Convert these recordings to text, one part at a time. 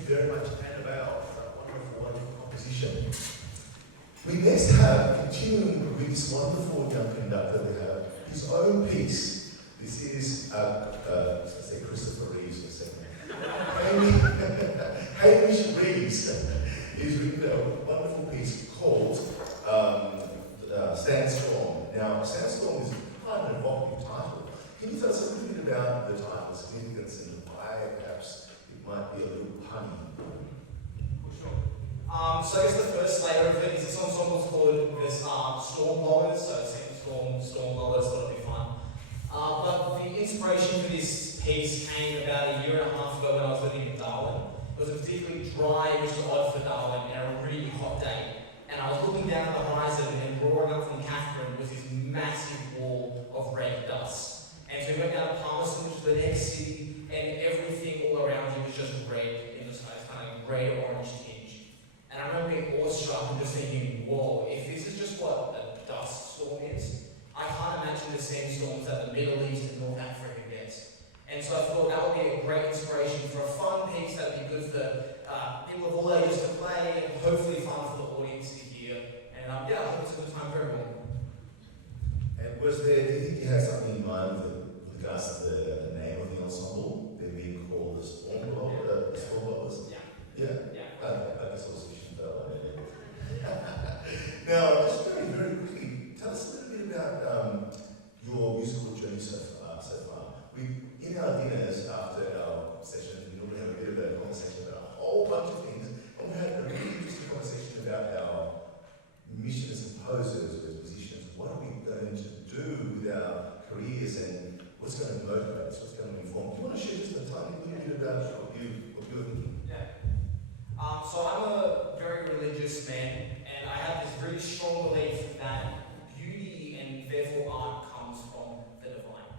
you very much, Annabelle, for that wonderful, wonderful composition. We next have, continuing with this wonderful young conductor, we have his own piece. This is, let's say Christopher Reeves for a second. Hamish Reeves. He's written a wonderful piece called Sandstorm. Now, Sandstorm is quite an evocative title. Can you tell us a little bit about the title, the significance, and why perhaps it might be a little punny? So I guess the first layer of it is this ensemble called this Stormblowers, so Stormblowers, thought it'd be fun. But the inspiration for this piece came about a year and a half ago when I was living in Darwin. It was a particularly dry, which was odd for Darwin, and a really hot day. And I was looking down at the horizon, and roaring up from Catherine was this massive wall of red dust. And so we went down to Palmerston, which is the next city, and everything all around you was just red in the sky, it's kind of like red-orange tinge. And I remember being awestruck and just thinking, whoa, if this is just what a dust storm is, I can't imagine the sandstorms that the Middle East and North Africa gets. And so I thought that would be a great inspiration for a fun piece that would be good for people of all ages to play, and hopefully fun for the audience to hear. And yeah, I hope it's a good time for everyone. And do you think you had something in mind with regards to the name of the ensemble? They're being called the Stormblowers? Yeah. I guess also should know that. Now, just very, very quickly, tell us a little bit about your musical journey so far. In our dinners after our sessions, we normally have a bit of a conversation about a whole bunch of things, and we had a really interesting conversation about our mission as composers, as musicians. What are we going to do with our careers, and what's going to motivate us, what's going to inform? Do you want to share just a tiny little bit about what you're thinking? Yeah. So I'm a very religious man, and I have this really strong belief that beauty and therefore art comes from the divine.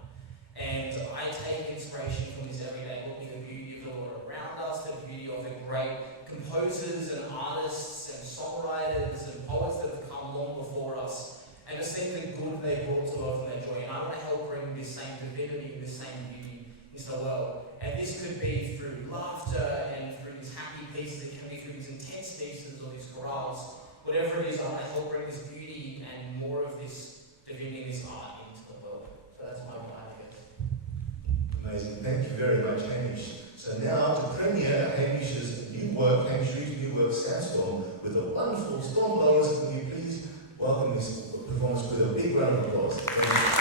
And I take inspiration from this everyday, looking at the beauty of the world around us, the beauty of the great composers and artists and songwriters and poets that have come long before us, and just think the good they brought to earth and their joy. And I want to help bring this same divinity, this same beauty into the world. And this could be through laughter and through these happy pieces, it can be through these intense pieces or these chorales. Whatever it is, I want to help bring this beauty and more of this divinity, this art into the world. So that's my plan, I guess. Amazing. Thank you very much, Hamish. So now to premiere Hamish's new work, Hamish Reeves' new work, Sandstorm, with the wonderful Stormblowers. Can you please welcome this performance with a big round of applause? Thank you.